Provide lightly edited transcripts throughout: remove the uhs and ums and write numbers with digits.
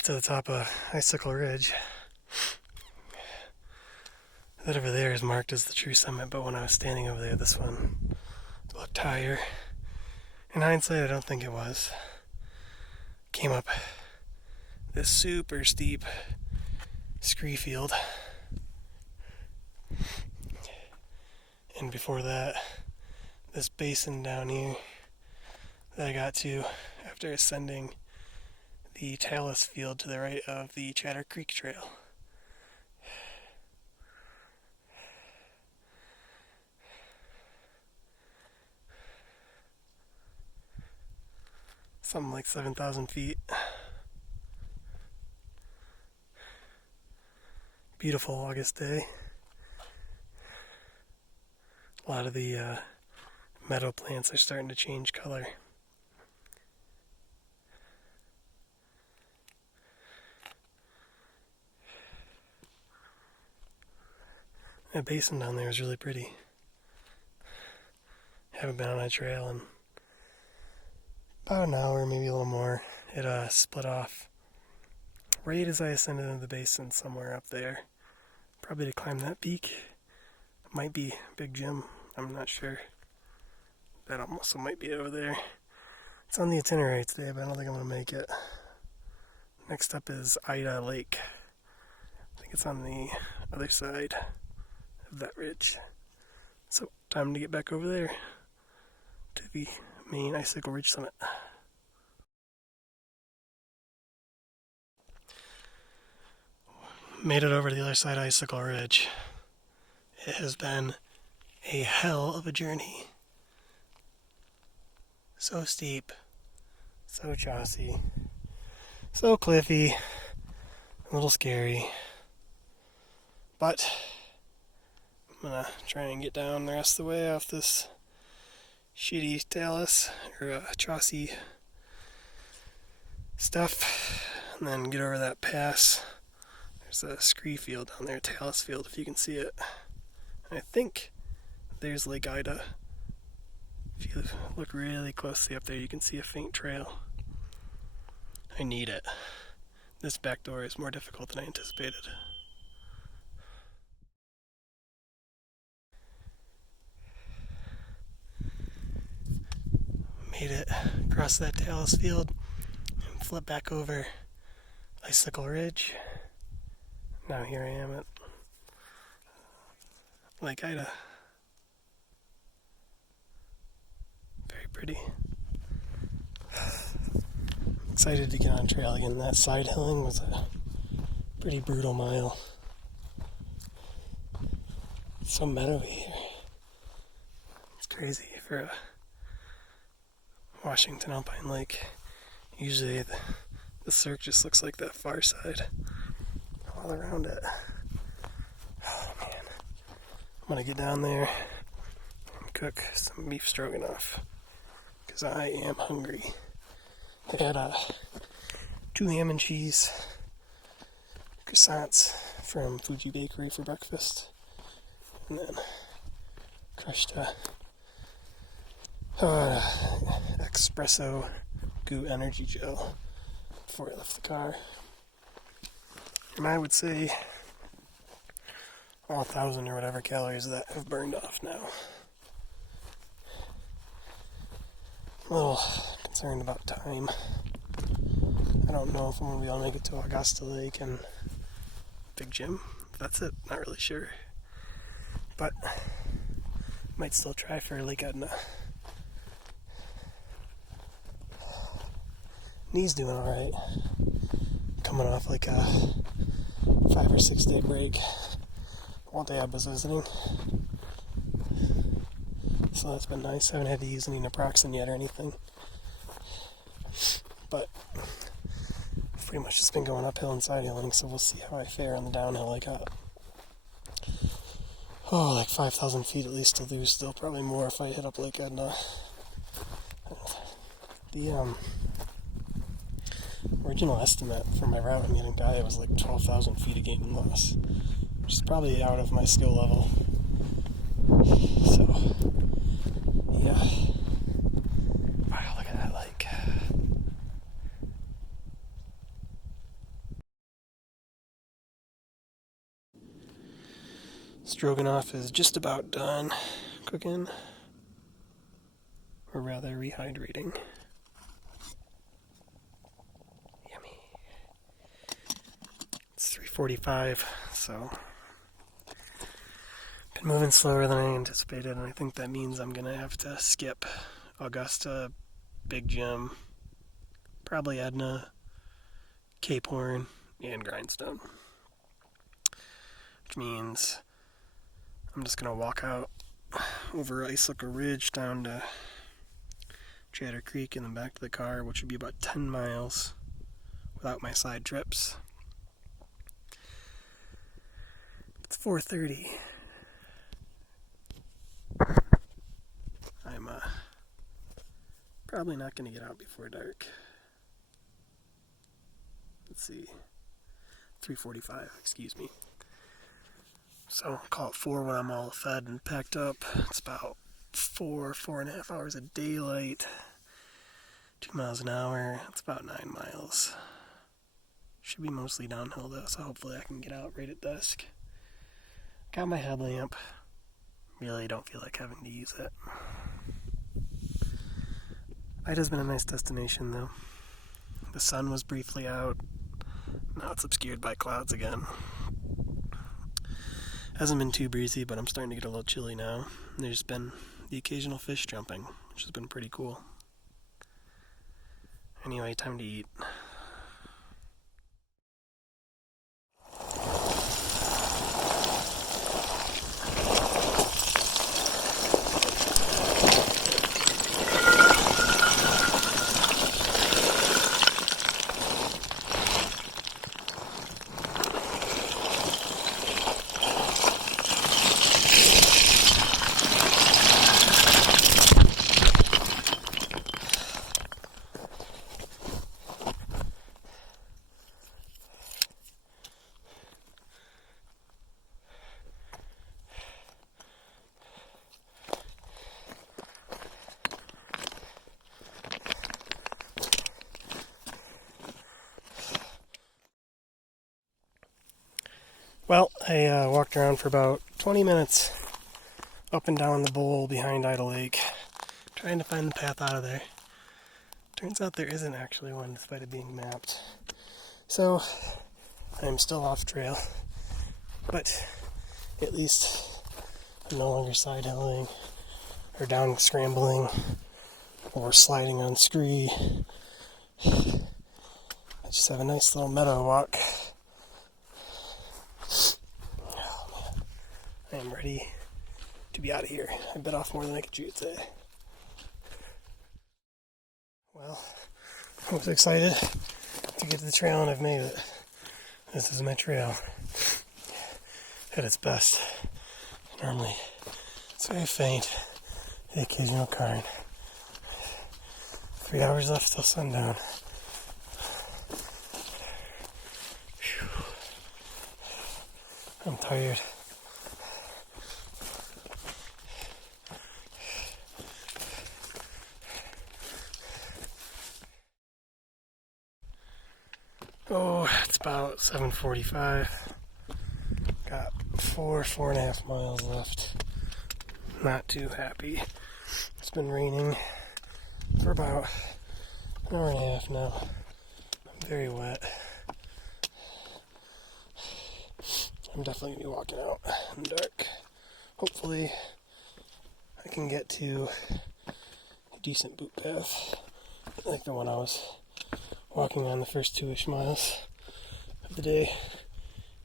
it to the top of Icicle Ridge. That over there is marked as the true summit, but when I was standing over there, this one looked higher. In hindsight, I don't think it was. Came up this super steep scree field. And before that, this basin down here that I got to after ascending the talus field to the right of the Chatter Creek Trail. Something like 7,000 feet. Beautiful August day. A lot of the meadow plants are starting to change color. That basin down there is really pretty. Haven't been on a trail in about an hour, maybe a little more. It split off right as I ascended into the basin, somewhere up there. Probably to climb that peak. It might be Big Jim, I'm not sure. That also might be over there. It's on the itinerary today, but I don't think I'm going to make it. Next up is Ida Lake. I think it's on the other side of that ridge. So, time to get back over there to the main Icicle Ridge summit. Made it over to the other side of Icicle Ridge. It has been a hell of a journey. So steep, so chossy, so cliffy, a little scary. But I'm gonna try and get down the rest of the way off this shitty talus or chossy stuff, and then get over that pass. There's a scree field down there, talus field, if you can see it. And I think there's Lake Ida. If you look really closely up there, you can see a faint trail. I need it. This back door is more difficult than I anticipated. Made it across that talus field and flip back over Icicle Ridge. Now here I am at Lake Ida. Very pretty. Excited to get on trail again. That side hilling was a pretty brutal mile. It's so meadowy here. It's crazy for a Washington Alpine Lake. Usually the cirque just looks like that far side all around it. Oh man. I'm gonna get down there and cook some beef stroganoff because I am hungry. I had 2 ham and cheese croissants from Fuji Bakery for breakfast, and then crushed espresso goo energy gel before I left the car. And I would say all 1,000 or whatever calories that have burned off now. I'm a little concerned about time. I don't know if I'm going to be able to make it to Augusta Lake and Big Jim. That's it. Not really sure. But might still try for Lake Edna. Knee's doing alright. Coming off like a 5 or 6 day break. All day I was visiting. So that's been nice. I haven't had to use any naproxen yet or anything. But I've pretty much just been going uphill and side hilling, so we'll see how I fare on the downhill. I got like 5,000 feet at least to do still, probably more if I hit up Lake Edna. The original estimate for my route I'm getting by was like 12,000 feet of gain and loss, which is probably out of my skill level. So, yeah. Wow, look at that lake. stroganoff is just about done cooking, or rather rehydrating. Yummy. It's 3:45, so been moving slower than I anticipated, and I think that means I'm gonna have to skip Augusta, Big Jim, probably Edna, Cape Horn, and Grindstone. Which means I'm just gonna walk out over Icicle Ridge down to Chatter Creek and then back to the car, which would be about 10 miles without my side trips. It's 4:30. I'm probably not going to get out before dark. Let's see. 3:45, excuse me. So I'll call it 4 when I'm all fed and packed up. It's about 4.5 hours of daylight. 2 miles an hour. That's about 9 miles. Should be mostly downhill though, so hopefully I can get out right at dusk. Got my headlamp. Really don't feel like having to use it. Ida's been a nice destination though. The sun was briefly out. Now it's obscured by clouds again. Hasn't been too breezy, but I'm starting to get a little chilly now. There's been the occasional fish jumping, which has been pretty cool. Anyway, time to eat. Well, I walked around for about 20 minutes up and down the bowl behind Idle Lake, trying to find the path out of there. Turns out there isn't actually one despite it being mapped. So, I'm still off trail, but at least I'm no longer side hilling or down scrambling or sliding on scree. I just have a nice little meadow walk. I am ready to be out of here. I bit off more than I could chew today. Well, I was excited to get to the trail and I've made it. This is my trail at its best. Normally, it's very faint, the occasional cairn. 3 hours left till sundown. Whew. I'm tired. Oh, it's about 7:45. Got 4.5 miles left. Not too happy. It's been raining for about an hour and a half now. I'm very wet. I'm definitely going to be walking out in the dark. Hopefully I can get to a decent boot path like the one I was walking on the first 2-ish miles of the day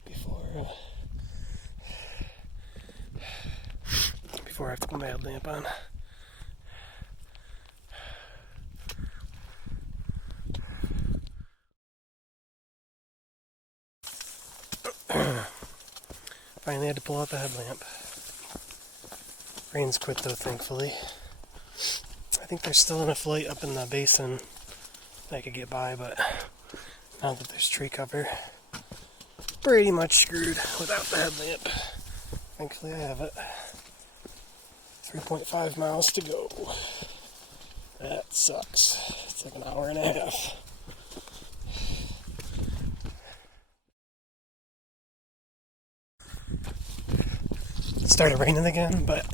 before I have to put my headlamp on. Finally had to pull out the headlamp. Rain's quit though, thankfully. I think there's still enough light up in the basin that I could get by, but now that there's tree cover, pretty much screwed without the headlamp. Thankfully I have it. 3.5 miles to go. That sucks. It's like an hour and a half. started raining again, but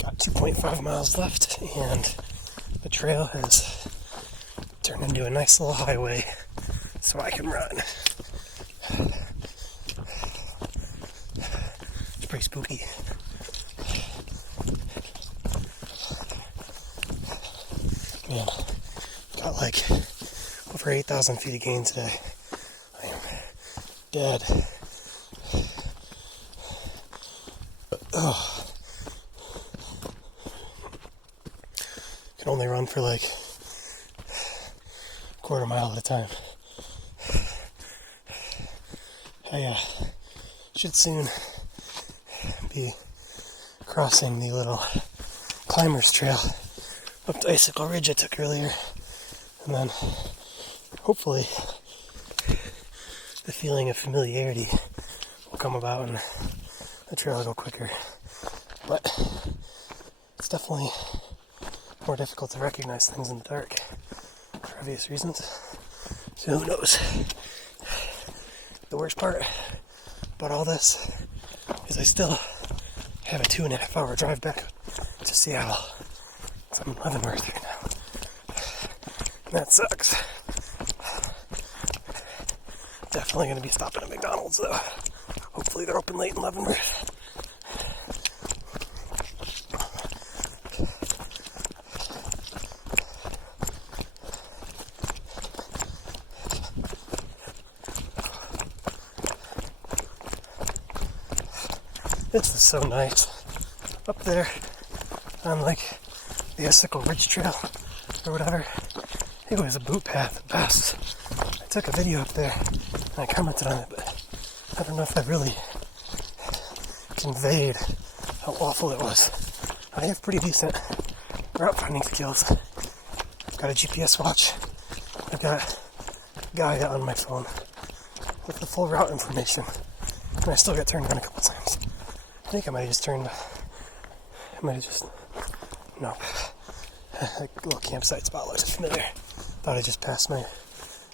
got 2.5 miles left, and the trail has turned into a nice little highway so I can run. It's pretty spooky. Man, got like over 8,000 feet of gain today. I am dead. Oh. Can only run for like a quarter mile at a time. I should soon be crossing the little climber's trail up to Icicle Ridge I took earlier, and then hopefully the feeling of familiarity will come about and the trail will go quicker. But it's definitely more difficult to recognize things in the dark for obvious reasons. So who knows? The worst part about all this is I still have a 2.5 hour drive back to Seattle. So I'm in Leavenworth right now. And that sucks. Definitely going to be stopping at McDonald's though. Hopefully they're open late in Leavenworth. This is so nice. Up there on like the Icicle Ridge Trail or whatever. It was a boot path at best. I took a video up there and I commented on it, but I don't know if I really conveyed how awful it was. I have pretty decent route finding skills. I've got a GPS watch. I've got Gaia on my phone with the full route information. And I still got turned around a couple times. I think I might have just no. That little campsite spot looks familiar. Thought I just passed my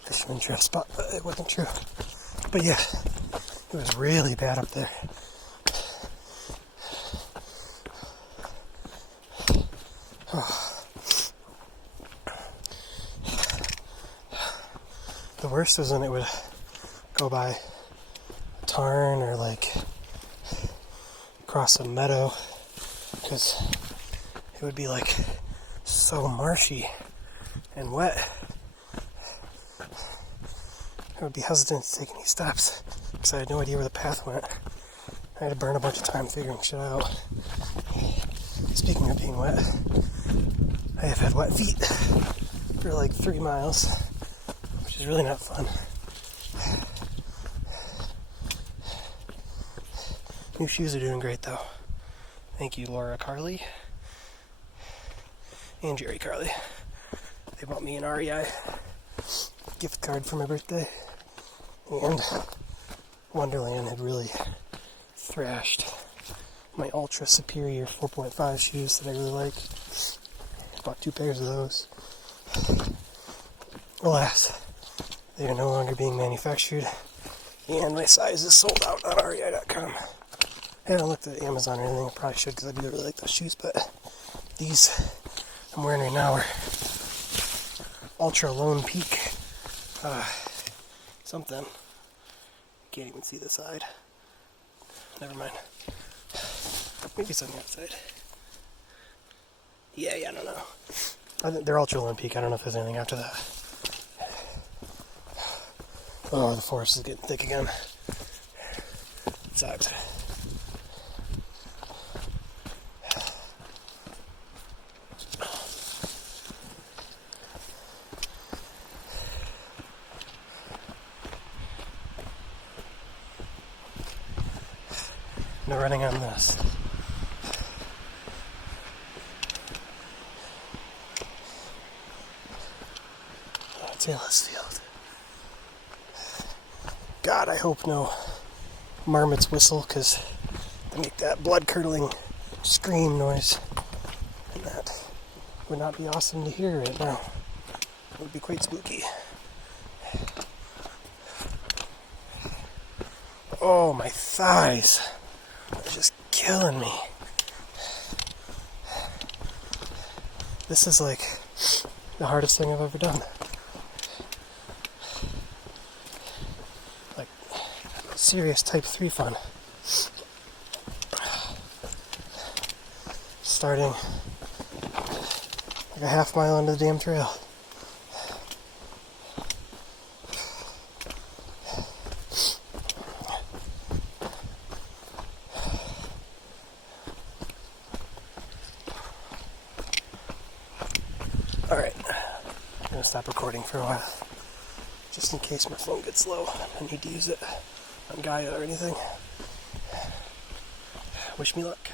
fisherman trail spot, but it wasn't true. But yeah, it was really bad up there. Oh. The worst was when it would go by a tarn or like across a meadow, because it would be like so marshy and wet. I would be hesitant to take any steps because I had no idea where the path went. I had to burn a bunch of time figuring shit out. Speaking of being wet, I have had wet feet for like 3 miles, which is really not fun. New shoes are doing great though. Thank you, Laura Carly and Jerry Carly. They bought me an REI gift card for my birthday, and Wonderland had really thrashed my ultra superior 4.5 shoes that I really like. Bought 2 pairs of those. Alas, they are no longer being manufactured, and my size is sold out on REI.com. I haven't looked at Amazon or anything. I probably should because I do really like those shoes, but these I'm wearing right now are Ultra Lone Peak something. Can't even see the side. Never mind. Maybe it's on the outside. Yeah, I don't know. They're Ultra Lone Peak. I don't know if there's anything after that. Oh, the forest is getting thick again. It sucks. No running on this. Oh, Taylor's Field. God, I hope no marmots whistle, because they make that blood-curdling scream noise. And that would not be awesome to hear right now. It would be quite spooky. Oh, my thighs. Just killing me. This is like the hardest thing I've ever done. Like serious type 3 fun. Starting like a half mile into the damn trail. Alright, I'm gonna stop recording for a while, just in case my phone gets low. I need to use it on Gaia or anything. Wish me luck.